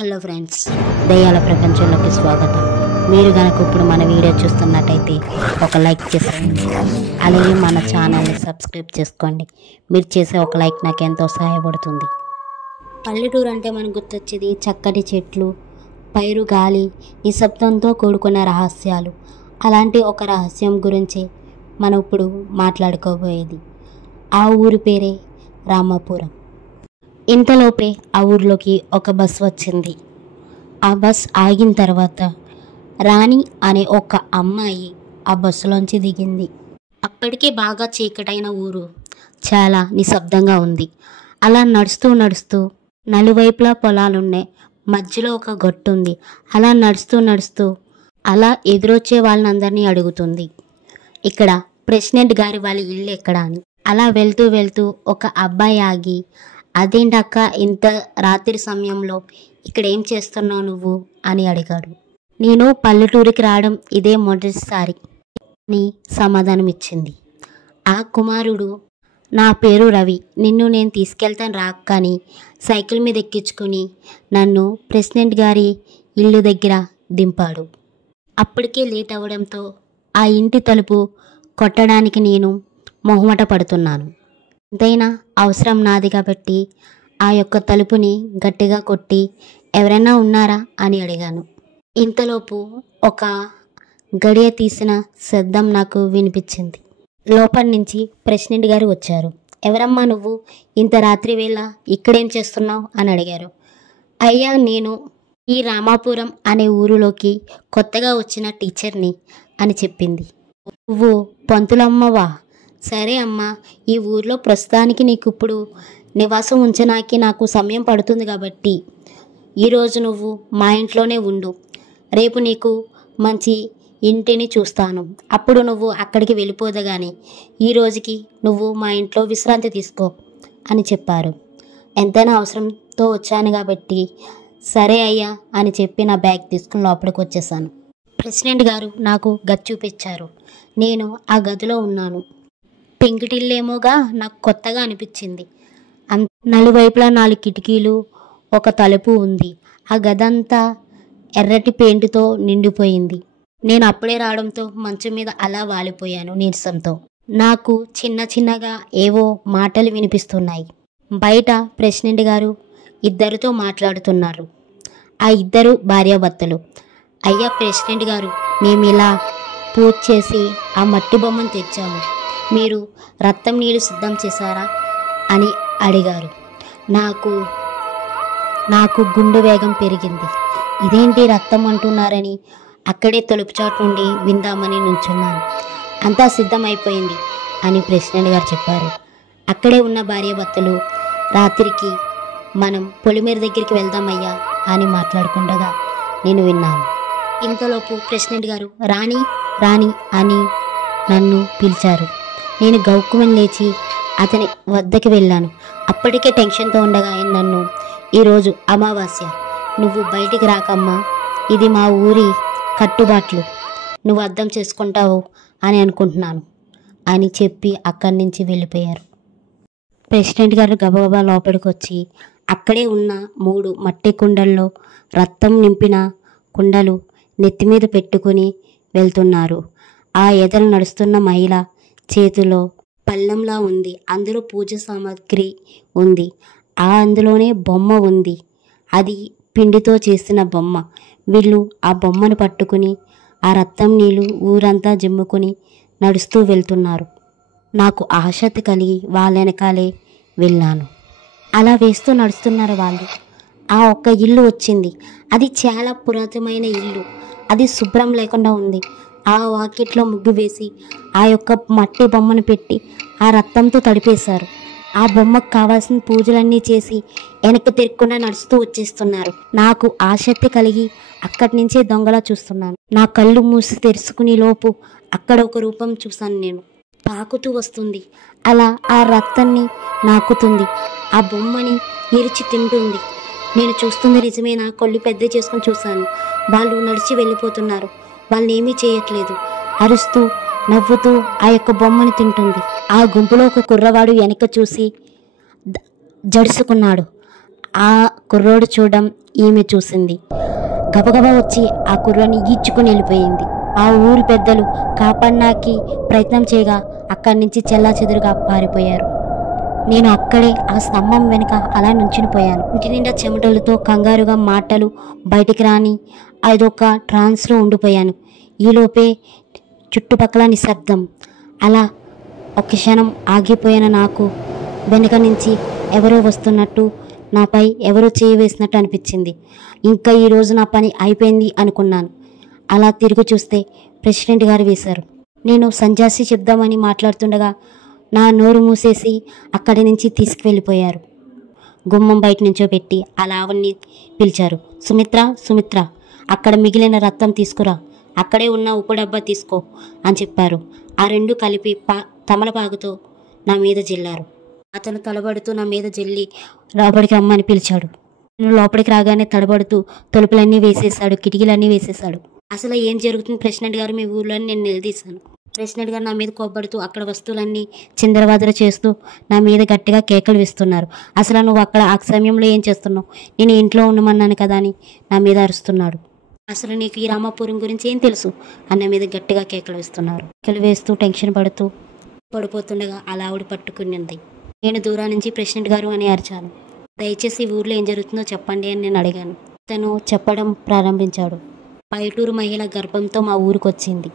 Hello friends, దయ్యాల ప్రపంచంలోకి స్వాగతం. మీరు కనుక ఇప్పుడు మన వీడియో చూస్తున్నట్టయితే ఒక లైక్ చేసేయండి, అలాగే మన ఛానల్ని సబ్స్క్రైబ్ చేసుకోండి. మీరు చేసే ఒక లైక్ నాకు ఎంతో సహాయపడుతుంది. పల్లెటూరు అంటే మనకు గుర్తొచ్చేది చక్కటి చెట్లు, పైరు, గాలి, నిశ్శబ్దంతో కూడుకున్న రహస్యాలు. అలాంటి ఒక రహస్యం గురించి మనం ఇప్పుడు మాట్లాడుకోబోయేది. ఆ ఊరి పేరే రామాపురం. ఇంతలోపే ఆ ఊర్లోకి ఒక బస్ వచ్చింది. ఆ బస్ ఆగిన తర్వాత రాణి అనే ఒక అమ్మాయి ఆ బస్సులోంచి దిగింది. అప్పటికే బాగా చీకటైన ఊరు చాలా నిశ్శబ్దంగా ఉంది. అలా నడుస్తూ నడుస్తూ నలువైపులా పొలాలున్నాయి, మధ్యలో ఒక గట్టు ఉంది. అలా నడుస్తూ అలా ఎదురొచ్చే వాళ్ళందరినీ అడుగుతుంది, ఇక్కడ ప్రెసిడెంట్ గారి వాళ్ళ ఇల్లు ఎక్కడ అని. అలా వెళ్తూ ఒక అబ్బాయి ఆగి, అదేంటక్క ఇంత రాత్రి సమయంలో ఇక్కడ ఏం చేస్తున్నావు నువ్వు అని అడిగాడు. నేను పల్లెటూరికి రావడం ఇదే మొదటిసారి అని సమాధానం ఇచ్చింది. ఆ కుమారుడు, నా పేరు రవి, నిన్ను నేను తీసుకెళ్తాను రాక్క అని సైకిల్ మీద ఎక్కించుకుని నన్ను ప్రెసిడెంట్ గారి ఇల్లు దగ్గర దింపాడు. అప్పటికే లేట్ అవ్వడంతో ఆ ఇంటి తలుపు కొట్టడానికి నేను మొహమాట పడుతున్నాను. ఎంతైనా అవసరం నాది కాబట్టి ఆ యొక్క తలుపుని గట్టిగా కొట్టి ఎవరైనా ఉన్నారా అని అడిగాను. ఇంతలోపు ఒక గడియ తీసిన శబ్దం నాకు వినిపించింది. లోపల నుంచి ప్రెసిడెంట్ గారు వచ్చారు. ఎవరమ్మా నువ్వు, ఇంత రాత్రి వేళ ఇక్కడేం చేస్తున్నావు అని అడిగారు. అయ్యా, నేను ఈ రామాపురం అనే ఊరిలోకి కొత్తగా వచ్చిన టీచర్ని అని చెప్పింది. నువ్వు పంతులమ్మవా? సరే అమ్మా, ఈ ఊర్లో ప్రస్తుతానికి నీకు ఇప్పుడు నివాసం ఉంచడానికి నాకు సమయం పడుతుంది కాబట్టి ఈరోజు నువ్వు మా ఇంట్లోనే ఉండు. రేపు నీకు మంచి ఇంటిని చూస్తాను, అప్పుడు నువ్వు అక్కడికి వెళ్ళిపోదు. కానీ ఈ రోజుకి నువ్వు మా ఇంట్లో విశ్రాంతి తీసుకో అని చెప్పారు. ఎంతైనా అవసరంతో వచ్చాను కాబట్టి సరే అయ్యా అని చెప్పి నా బ్యాగ్ తీసుకుని లోపలికి వచ్చేసాను. ప్రెసిడెంట్ గారు నాకు గది చూపించారు. నేను ఆ గదిలో ఉన్నాను. పెంకుటిల్లేమోగా నాకు కొత్తగా అనిపించింది. నలువైపులా 4 కిటికీలు, ఒక తలుపు ఉంది. ఆ గదంతా ఎర్రటి పెయింట్తో నిండిపోయింది. నేను అప్పుడే రావడంతో మంచం మీద అలా వాలిపోయాను నీరసంతో. నాకు చిన్నగా ఏవో మాటలు వినిపిస్తున్నాయి. బయట ప్రెసిడెంట్ గారు ఇద్దరితో మాట్లాడుతున్నారు. ఆ ఇద్దరు భార్యాభర్తలు. అయ్యా ప్రెసిడెంట్ గారు, మేము ఇలా పూజ చేసి ఆ మట్టి బొమ్మను తెచ్చాము, మీరు రక్తం నీళ్ళు సిద్ధం చేశారా అని అడిగారు. నాకు గుండె వేగం పెరిగింది. ఇదేంటి రక్తం అంటున్నారని అక్కడే తలుపు చాటు నుండి విందామని నుంచున్నాను. అంతా సిద్ధమైపోయింది అని ప్రెసిడెంట్ గారు చెప్పారు. అక్కడే ఉన్న భార్యాభర్తలు, రాత్రికి మనం పొలిమేర దగ్గరికి వెళ్దామయ్యా అని మాట్లాడుకుండగా నేను విన్నాను. ఇంతలోపు ప్రెసిడెంట్ గారు రాణి రాణి అని నన్ను పిలిచారు. నేను గౌక్కుమని లేచి అతని వద్దకి వెళ్ళాను. అప్పటికే టెన్షన్తో ఉండగా ఆయన నన్ను, ఈరోజు అమావాస్య, నువ్వు బయటికి రాకమ్మా, ఇది మా ఊరి కట్టుబాట్లు, నువ్వు అర్థం చేసుకుంటావు అని అనుకుంటున్నాను అని చెప్పి అక్కడి నుంచి వెళ్ళిపోయారు. ప్రెసిడెంట్ గారు గబగబా లోపలికి వచ్చి అక్కడే ఉన్న 3 మట్టి కుండల్లో రక్తం నింపిన కుండలు నెత్తి మీద పెట్టుకుని వెళ్తున్నారు. ఆ ఎదలు నడుస్తున్న మహిళ చేతిలో పళ్ళెంలా ఉంది. అందులో పూజ సామాగ్రి ఉంది. అందులోనే బొమ్మ ఉంది. అది పిండితో చేసిన బొమ్మ. వీళ్ళు ఆ బొమ్మను పట్టుకుని ఆ రక్తం నీళ్ళు ఊరంతా జిమ్ముకుని నడుస్తూ వెళ్తున్నారు. నాకు ఆసక్తి కలిగి వాళ్ళ వెనకాలే వెళ్ళాను. అలా వేస్తూ నడుస్తున్నారు వాళ్ళు. ఆ ఒక్క ఇల్లు వచ్చింది. అది చాలా పురాతనమైన ఇల్లు. అది శుభ్రం లేకుండా ఉంది. ఆ వాకిట్లో ముగ్గు వేసి ఆ యొక్క మట్టి బొమ్మను పెట్టి ఆ రక్తంతో తడిపేశారు. ఆ బొమ్మకు కావాల్సిన పూజలన్నీ చేసి వెనక్కి తిరగకుండా నడుస్తూ వచ్చేస్తున్నారు. నాకు ఆసక్తి కలిగి అక్కడి నుంచే దొంగలా చూస్తున్నాను. నా కళ్ళు మూసి తెరుచుకునే లోపు అక్కడ ఒక రూపం చూశాను. నేను పాకుతూ వస్తుంది. అలా ఆ రక్తాన్ని నాకుతుంది. ఆ బొమ్మని ఇరిచి తింటుంది. నేను చూస్తుంది నిజమేనా? కళ్ళు పెద్ద చేసుకుని చూశాను. వాళ్ళు నడిచి వెళ్ళిపోతున్నారు. వాళ్ళని ఏమీ చేయట్లేదు. అరుస్తూ నవ్వుతూ ఆ యొక్క బొమ్మని తింటుంది. ఆ గుంపులో ఒక కుర్రవాడు వెనక చూసి జడుసుకున్నాడు. ఆ కుర్రోడు చూడడం ఈమె చూసింది. గబగబా వచ్చి ఆ కుర్రాన్ని ఈడ్చుకుని వెళ్ళిపోయింది. ఆ ఊరి పెద్దలు కాపాడడానికి ప్రయత్నం చేయగా అక్కడి నుంచి చెల్లాచెదురుగా పారిపోయారు. నేను అక్కడే ఆ స్తంభం వెనుక అలా నుంచునిపోయాను. ఇంటి నిండా చెమటలతో కంగారుగా మాటలు బయటికి రాని అదొక ట్రాన్స్లో ఉండిపోయాను. ఈలోపే చుట్టుపక్కల నిశ్శబ్దం. అలా ఒక క్షణం ఆగిపోయిన నాకు వెనుక నుంచి ఎవరో వస్తున్నట్టు, నాపై ఎవరో చేయి వేసినట్టు అనిపించింది. ఇంకా ఈరోజు నా పని అయిపోయింది అనుకున్నాను. అలా తిరిగి చూస్తే ప్రెసిడెంట్ గారు వేశారు. నేను సంజాసి చెప్దామని మాట్లాడుతుండగా నా నోరు మూసేసి అక్కడి నుంచి తీసుకువెళ్ళిపోయారు. గుమ్మం బయట నుంచోబెట్టి అలా ఆవిడ్ని పిలిచారు. సుమిత్ర, సుమిత్ర, అక్కడ మిగిలిన రక్తం తీసుకురా, అక్కడే ఉన్న ఉప్పు డబ్బా తీసుకో అని చెప్పారు. ఆ రెండు కలిపి తమలపాకుతో నా మీద జల్లారు. అతను తలబడుతూ నా మీద జల్లి లోపలికి రమ్మని పిలిచాడు. నేను లోపలికి రాగానే తడబడుతూ తలుపులన్నీ వేసేశాడు, కిటికీలన్నీ వేసేశాడు. అసలు ఏం జరుగుతుంది ప్రెసిడెంట్ గారు మీ ఊళ్ళో అని నేను నిలదీశాను. ప్రెసిడెంట్ గారు నా మీద కోప్పడుతూ అక్కడ వస్తువులన్నీ చిందరవాదర చేస్తూ నా మీద గట్టిగా కేకలు వేస్తున్నారు. అసలు నువ్వు అక్కడ ఆ సమయంలో ఏం చేస్తున్నావు? నేను ఇంట్లో ఉండమన్నాను కదా అని నా మీద అరుస్తున్నాడు. అసలు నీకు ఈ రామాపురం గురించి ఏం తెలుసు అన్న మీద గట్టిగా కేకలు వేస్తున్నారు. కేకలు వేస్తూ టెన్షన్ పడుతూ పడిపోతుండగా అలా ఆవిడ పట్టుకునింది. నేను దూరం నుంచి ప్రెసిడెంట్ గారు అని అరిచాను. దయచేసి ఊర్లో ఏం జరుగుతుందో చెప్పండి అని నేను అడిగాను. తను చెప్పడం ప్రారంభించాడు. పైటూరు మహిళ గర్భంతో మా ఊరికి వచ్చింది.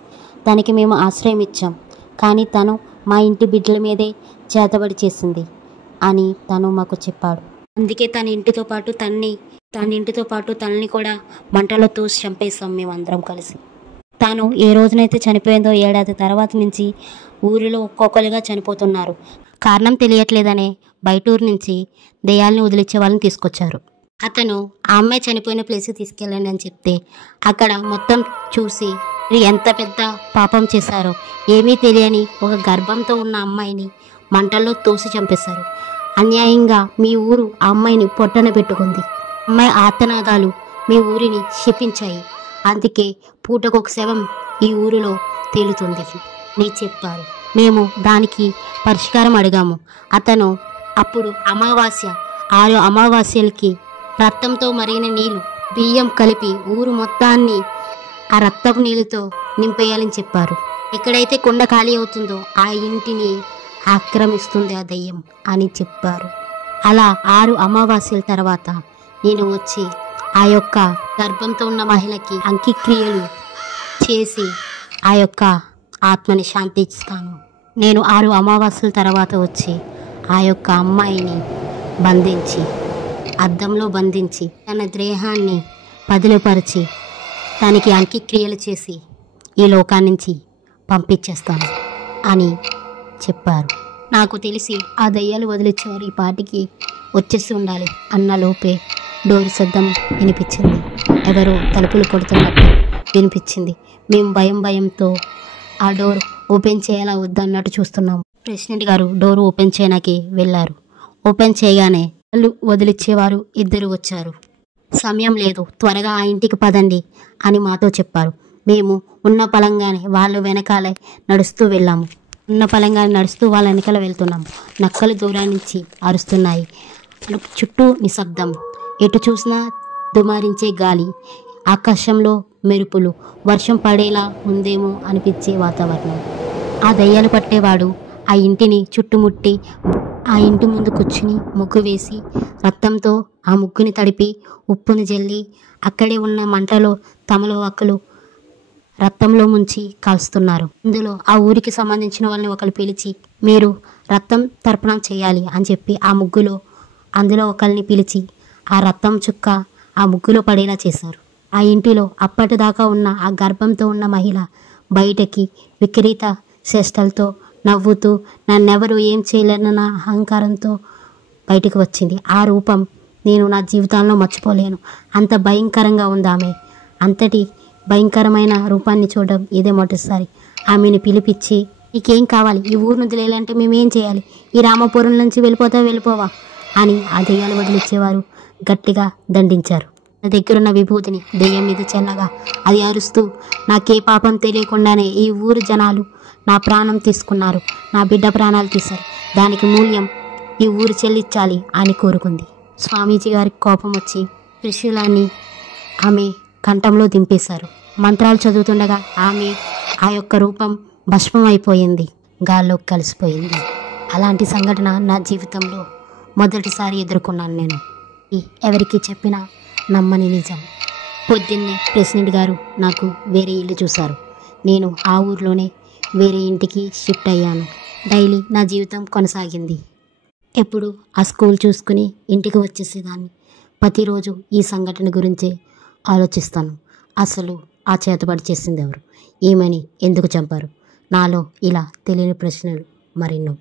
తనకి మేము ఆశ్రయం ఇచ్చాం, కానీ తను మా ఇంటి బిడ్డల మీదే చేతబడి చేసింది అని తను మాకు చెప్పాడు. అందుకే తన ఇంటితో పాటు తనని కూడా మంటలో తోసి చంపేశాం మేమందరం కలిసి. తాను ఏ రోజునైతే చనిపోయిందో ఏడాది తర్వాత నుంచి ఊరిలో ఒక్కొక్కరుగా చనిపోతున్నారు. కారణం తెలియట్లేదనే బయటూరు నుంచి దెయ్యాలని వదిలించే వాళ్ళని తీసుకొచ్చారు. అతను ఆ అమ్మాయి చనిపోయిన ప్లేస్కి తీసుకెళ్ళండి అని చెప్తే అక్కడ మొత్తం చూసి ఎంత పెద్ద పాపం చేశారో ఏమీ తెలియని ఒక గర్భంతో ఉన్న అమ్మాయిని మంటల్లో తోసి చంపేశారు. అన్యాయంగా మీ ఊరు ఆ అమ్మాయిని పొట్టన పెట్టుకుంది. అమ్మాయి ఆర్తనాదాలు మీ ఊరిని శపించాయి. అందుకే పూటకొక శవం ఈ ఊరిలో తేలుతుంది నీ చెప్పారు. మేము దానికి పరిష్కారం అడిగాము. అతను అప్పుడు 6 అమావాస్యలకి రక్తంతో మరిగిన నీళ్లు బియ్యం కలిపి ఊరు మొత్తాన్ని ఆ రక్తపు నీళ్ళతో నింపేయాలని చెప్పారు. ఎక్కడైతే కొండ ఖాళీ అవుతుందో ఆ ఇంటిని ఆక్రమిస్తుంది ఆ దయ్యం అని చెప్పారు. అలా 6 అమావాస్యల తర్వాత నేను వచ్చి ఆ యొక్క గర్భంతో ఉన్న మహిళకి అంత్యక్రియలు చేసి ఆ యొక్క ఆత్మని శాంతిస్తాను. నేను 6 అమావాస్యల తర్వాత వచ్చి ఆ యొక్క అమ్మాయిని బంధించి అద్దంలో బంధించి తన దేహాన్ని పదిలపరిచి తనకి అంత్యక్రియలు చేసి ఈ లోకాన్నించి పంపించేస్తాను అని చెప్పారు. నాకు తెలిసి ఆ దయ్యాలు వదిలించేవారు ఈ పాటికి వచ్చేసి ఉండాలి అన్న లోపే డోర్ శబ్దం వినిపించింది. ఎవరో తలుపులు కొడుతున్నట్టు వినిపించింది. మేము భయంతో ఆ డోర్ ఓపెన్ చేయాలా వద్దన్నట్టు చూస్తున్నాము. ప్రెసిడెంట్ గారు డోర్ ఓపెన్ చేయడానికి వెళ్ళారు. ఓపెన్ చేయగానే వాళ్ళు వదిలిచ్చేవారు 2 వచ్చారు. సమయం లేదు, త్వరగా ఆ ఇంటికి పదండి అని మాతో చెప్పారు. మేము ఉన్న పలంగానే వాళ్ళు వెనకాలే నడుస్తూ వెళ్ళాము. వాళ్ళ వెనకాల వెళ్తున్నాము. నక్కలు దూరం నుంచి అరుస్తున్నాయి. చుట్టూ నిశ్శబ్దం. ఎటు చూసినా దుమారించే గాలి, ఆకాశంలో మెరుపులు, వర్షం పడేలా ఉందేమో అనిపించే వాతావరణం. ఆ దయ్యాలు పట్టేవాడు ఆ ఇంటిని చుట్టుముట్టి ఆ ఇంటి ముందు కూర్చుని ముగ్గు వేసి రక్తంతో ఆ ముగ్గుని తడిపి ఉప్పుని జల్లి అక్కడే ఉన్న మంటలో తమలపాకులు రక్తంలో ముంచి కాల్స్తున్నారు. ఇందులో ఆ ఊరికి సంబంధించిన వాళ్ళని ఒకరు పిలిచి మీరు రక్తం తర్పణం చేయాలి అని చెప్పి ఆ ముగ్గులో అందులో ఒకరిని పిలిచి ఆ రక్తం చుక్క ఆ ముగ్గులో పడేలా చేశారు. ఆ ఇంటిలో అప్పటిదాకా ఉన్న ఆ గర్భంతో ఉన్న మహిళ బయటకి విపరీత చేష్టలతో నవ్వుతూ నన్నెవరు ఏం చేయలేనన్న అహంకారంతో బయటకు వచ్చింది. ఆ రూపం నేను నా జీవితంలో మర్చిపోలేను. అంత భయంకరంగా ఉంది ఆమె. అంతటి భయంకరమైన రూపాన్ని చూడడం ఇదే మొదటిసారి. ఆమెను పిలిపించి నీకేం కావాలి, ఈ ఊరు వదిలేయాలంటే మేమేం చేయాలి, ఈ రామపురం నుంచి వెళ్ళిపోవా అని ఆ దెయ్యాలు వదిలిచ్చేవారు గట్టిగా దండించారు. నా దగ్గరున్న విభూతిని దెయ్యం మీద చల్లగా అది అరుస్తూ నాకే పాపం తెలియకుండానే ఈ ఊరు జనాలు నా ప్రాణం తీసుకున్నారు, నా బిడ్డ ప్రాణాలు తీశారు, దానికి మూల్యం ఈ ఊరు చెల్లించాలి అని కోరుకుంది. స్వామీజీ గారికి కోపం వచ్చి త్రిశూలాన్ని ఆమె కంఠంలో దింపేశారు. మంత్రాలు చదువుతుండగా ఆమె ఆ యొక్క రూపం భస్మం అయిపోయింది, గాల్లోకి కలిసిపోయింది. అలాంటి సంఘటన నా జీవితంలో మొదటిసారి ఎదుర్కొన్నాను నేను. ఎవరికి చెప్పినా నమ్మని నిజం. పొద్దున్నే ప్రెసిడెంట్ గారు నాకు వేరే ఇల్లు చూశారు. నేను ఆ ఊర్లోనే వేరే ఇంటికి షిఫ్ట్ అయ్యాను. డైలీ నా జీవితం కొనసాగింది. ఎప్పుడు ఆ స్కూల్ చూసుకుని ఇంటికి వచ్చేసేదాన్ని. ప్రతిరోజు ఈ సంఘటన గురించే ఆలోచిస్తాను. అసలు ఆ చేతబడి చేసింది ఎవరు, ఏమని, ఎందుకు చంపారు? నాలో ఇలా తెలియని ప్రశ్నలు మరెన్నో.